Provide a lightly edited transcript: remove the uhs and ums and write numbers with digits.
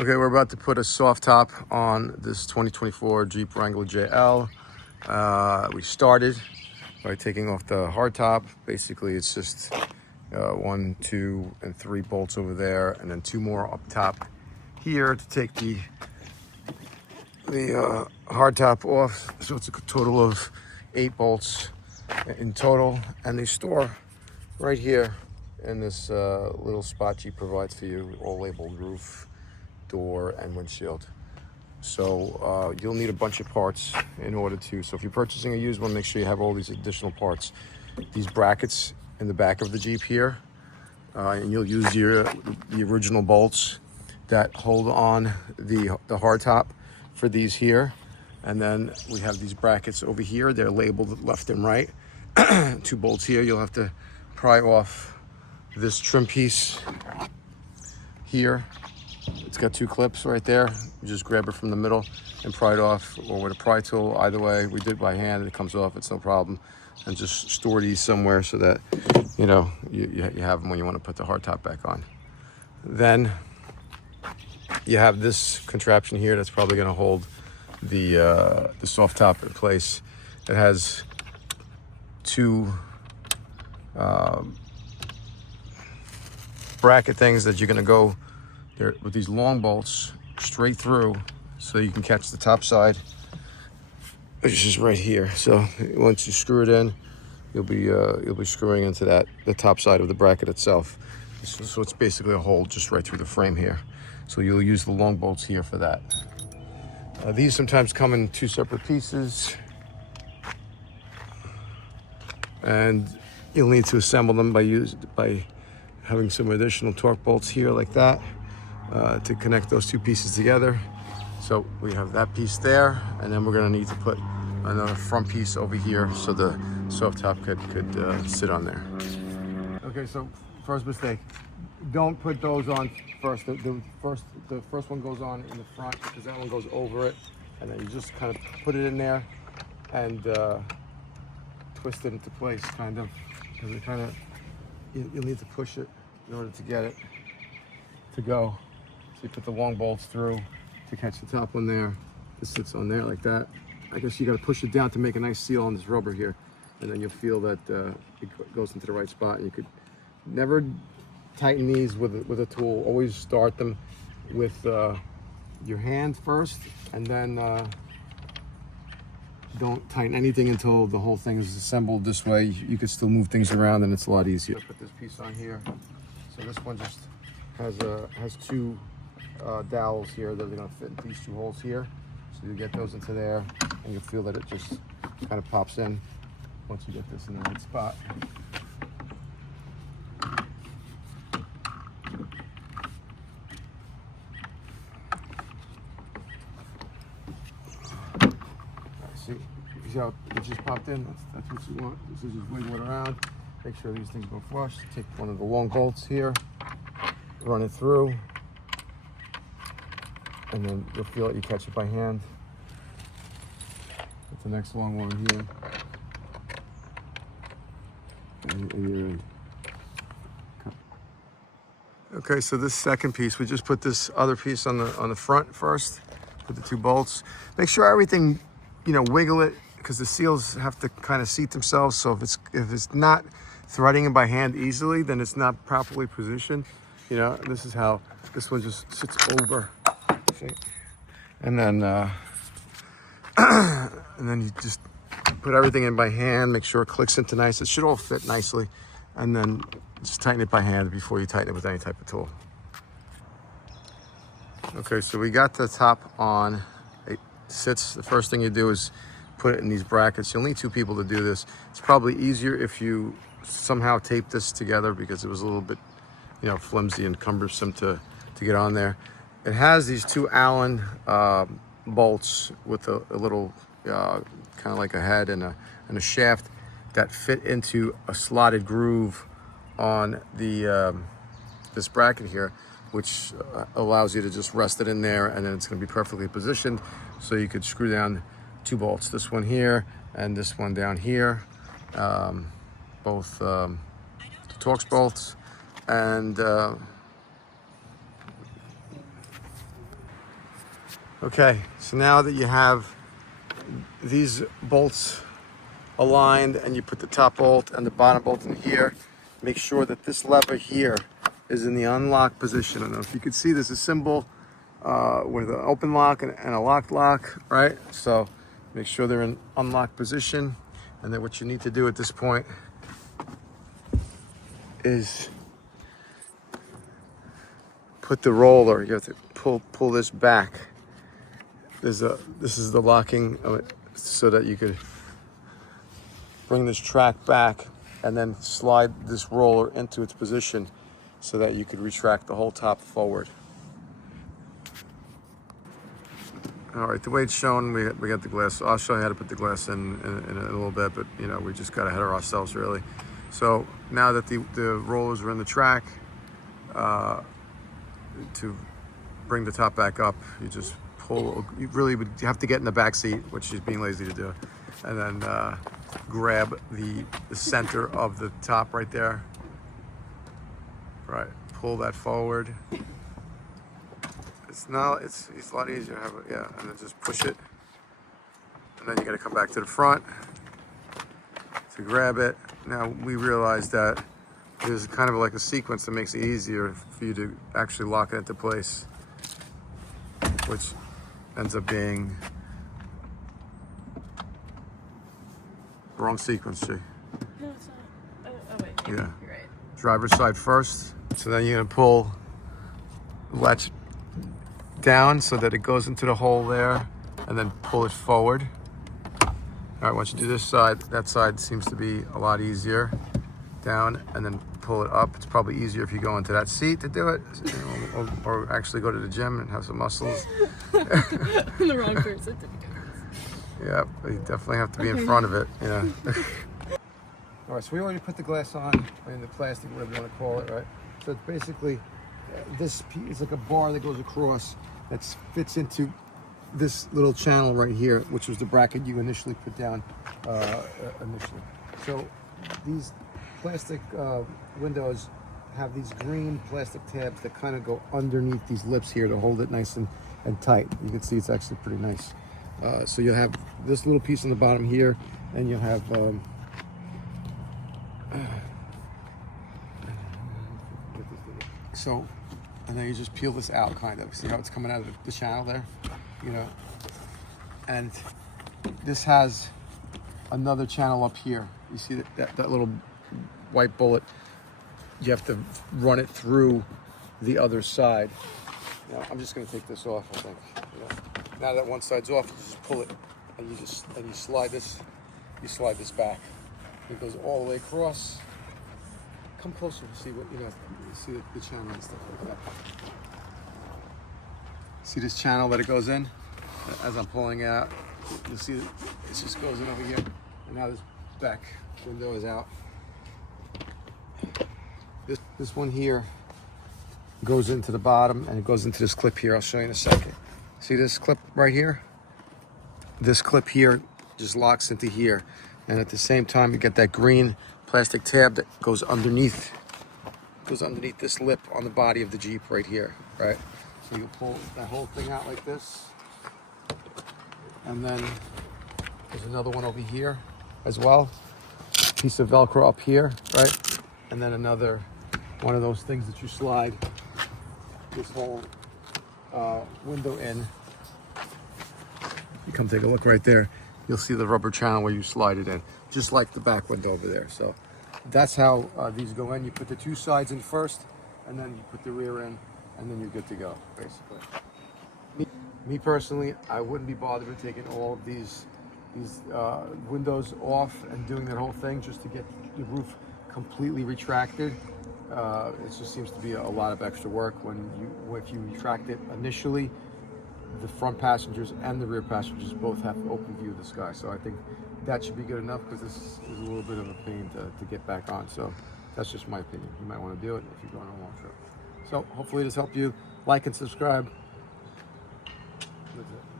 Okay, we're about to put a soft top on this 2024 Jeep Wrangler JL. We started by taking off the hard top. Basically, it's just 1, 2, and 3 bolts over there, and then 2 more up top here to take the hard top off. So it's a total of 8 bolts in total, and they store right here in this little spot Jeep provides for you, all labeled roof, door, and windshield. So you'll need a bunch of parts in order to, so if you're purchasing a used one, make sure you have all these additional parts. These brackets in the back of the Jeep here, and you'll use the original bolts that hold on the hard top for these here. And then we have these brackets over here. They're labeled left and right. 2 bolts here. You'll have to pry off this trim piece here. It's got 2 clips right there. You just grab it from the middle and pry it off, or with a pry tool. Either way, we did by hand. It comes off. It's no problem. And just store these somewhere so that you know you have them when you want to put the hard top back on. Then you have this contraption here that's probably going to hold the soft top in place. It has 2 bracket things that you're going to go there with these long bolts straight through, so you can catch the top side, which is right here. So once you screw it in, you'll be screwing into the top side of the bracket itself. So it's basically a hole just right through the frame here. So you'll use the long bolts here for that. These sometimes come in 2 separate pieces, and you'll need to assemble them by having some additional torque bolts here like that to connect those 2 pieces together. So we have that piece there, and then we're going to need to put another front piece over here so the soft top could sit on there. Okay, so first mistake, don't put those on first. The first one goes on in the front because that one goes over it, and then you just kind of put it in there and twist it into place, kind of, because it kind of, you'll need to push it in order to get it to go. So you put the long bolts through to catch the top one there. This sits on there like that. I guess you got to push it down to make a nice seal on this rubber here, and then you'll feel that it goes into the right spot. And you could never tighten these with a tool. Always start them with your hand first, and then don't tighten anything until the whole thing is assembled. This way you can still move things around, and it's a lot easier. Put this piece on here. So this one just has 2 dowels here that are going to fit into these 2 holes here. So you get those into there, and you'll feel that it just kind of pops in once you get this in the right spot. See how it just popped in? That's what you want. This is just wiggle it around. Make sure these things go flush. Take one of the long bolts here, run it through, and then you'll feel it. You catch it by hand. Put the next long one here. And you're in. Okay, so this second piece, we just put this other piece on the front first. Put the 2 bolts. Make sure everything, wiggle it, because the seals have to kind of seat themselves. So if it's not threading it by hand easily, then it's not properly positioned. This is how this one just sits over. See? And then you just put everything in by hand. Make sure it clicks into nice. It should all fit nicely, and then just tighten it by hand before you tighten it with any type of tool. Okay, so we got the top on. It sits. The first thing you do is put it in these brackets. You'll need 2 people to do this. It's probably easier if you somehow tape this together, because it was a little bit, flimsy and cumbersome to get on there. It has these 2 Allen bolts with a little kind of like a head and a shaft that fit into a slotted groove on the this bracket here, which allows you to just rest it in there, and then it's going to be perfectly positioned, so you could screw down 2 bolts, this one here and this one down here, both Torx bolts, and Okay, so now that you have these bolts aligned and you put the top bolt and the bottom bolt in here, make sure that this lever here is in the unlock position. I don't know if you can see there's a symbol with an open lock and a locked lock, right? So make sure they're in unlocked position. And then what you need to do at this point is put the roller, you have to pull this back. This is the locking of it, so that you could bring this track back and then slide this roller into its position so that you could retract the whole top forward. All right, the way it's shown, we got the glass. I'll show you how to put the glass in a little bit, but you know, we just got ahead of ourselves really. So now that the rollers are in the track, to bring the top back up, you just pull. You really would have to get in the back seat, which she's being lazy to do, and then grab the center of the top right there. Right, pull that forward. It's a lot easier to have it, yeah, and then just push it, and then you got to come back to the front to grab it. Now we realize that there's kind of like a sequence that makes it easier for you to actually lock it into place, which ends up being the wrong sequence, G. No, it's not. Oh wait, Yeah. You're right. Driver's side first. So then you're gonna pull the latch down so that it goes into the hole there, and then pull it forward. All right, once you do this side, that side seems to be a lot easier. Down and then pull it up. It's probably easier if you go into that seat to do it, or actually go to the gym and have some muscles. I'm the wrong person to be doing this. Yeah, but you definitely have to be in front of it. Yeah. All right, so we already put the glass on, in the plastic, whatever you want to call it, right? So it's basically this piece, it's like a bar that goes across that fits into this little channel right here, which was the bracket you initially put down initially. So these plastic windows have these green plastic tabs that kind of go underneath these lips here to hold it nice and tight. You can see it's actually pretty nice. So you'll have this little piece on the bottom here, and you'll have so, and then you just peel this out, kind of. See how it's coming out of the channel there? You know, and this has another channel up here. You see that little white bullet? You have to run it through the other side. Now, I'm just going to take this off, I think. You know, now that one side's off, you just pull it, and you slide this. You slide this back. It goes all the way across. Come closer to see what see the channel and stuff like that. See this channel that it goes in? As I'm pulling out, you'll see it just goes in over here. And now this back window is out. This one here goes into the bottom, and it goes into this clip here. I'll show you in a second. See this clip right here? This clip here just locks into here. And at the same time, you get that green plastic tab that goes underneath this lip on the body of the Jeep right here, right? So you pull that whole thing out like this. And then there's another one over here as well. Piece of Velcro up here, right? And then another one of those things that you slide this whole window in. You come take a look right there. You'll see the rubber channel where you slide it in, just like the back window over there. So that's how these go in. You put the two sides in first, and then you put the rear in, and then you're good to go, basically. Me personally, I wouldn't be bothered with taking all of these windows off and doing that whole thing just to get the roof completely retracted. It just seems to be a lot of extra work if you retract it initially. The front passengers and the rear passengers both have open view of the sky. So I think that should be good enough, because this is a little bit of a pain to get back on. So that's just my opinion. You might want to do it if you're going on a long trip. So hopefully this helped you. Like and subscribe. That's it.